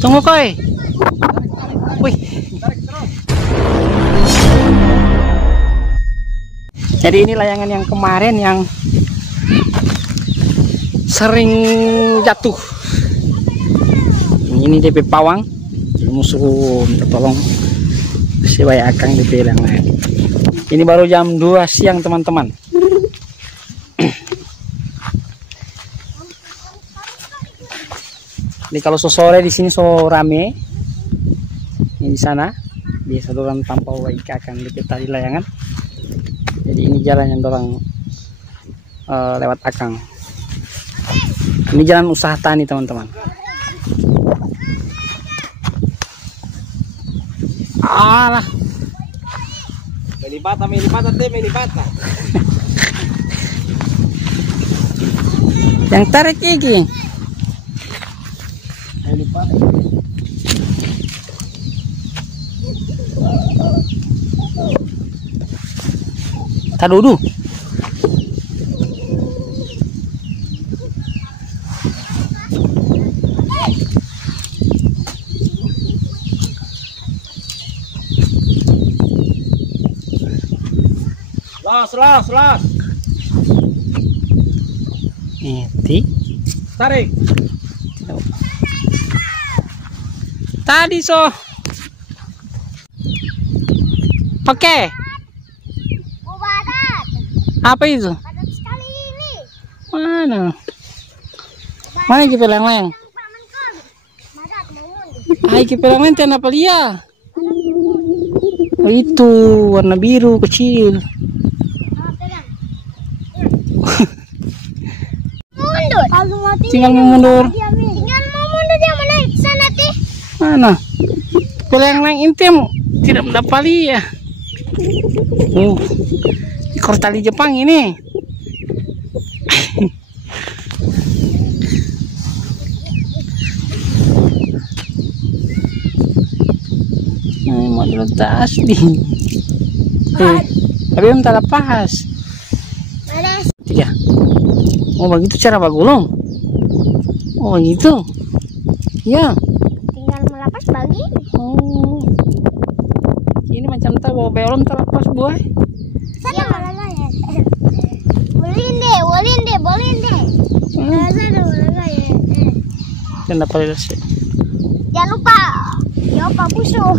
Tunggu koi. Wih. Jadi ini layangan yang kemarin yang sering jatuh. Ini DP pawang. Musuh minta tolong si bayi akang DP yang lain. Ini baru jam 2 siang teman-teman. Jadi kalau sore di sini so rame. Ini di sana biasa dorang tanpa ikan di tali layangan. Jadi ini jalan yang dorang lewat akang. Ini jalan usaha tani teman-teman. Alah. Melipata teh. Yang tarik iki. Melipata. Tadudu. Los. Ini tarik. Tadi so. Oke. Apa itu? Padat sekali ini. Mana? Mana kita leng-leng? Hai kita leng-leng apa liya? Oh, itu warna biru kecil. Mundur. Tinggal mundur. Tinggal mau mundur dia mau naik sana teh. Mana? Leng-leng intim tidak mendapat liya. Ekor tali Jepang ini. Mau dilepas nih. Tapi belum tak lepas. Tiga. Oh begitu cara bagulung. Oh begitu. Ya. Tinggal melepas bagi. Oh. Ini macam tahu bawa belon terlepas buah. Sana malah ya. Boleh deh. Sana malah ya. Dan dapat lihat sih. Jangan lupa. Ya Pak Puso.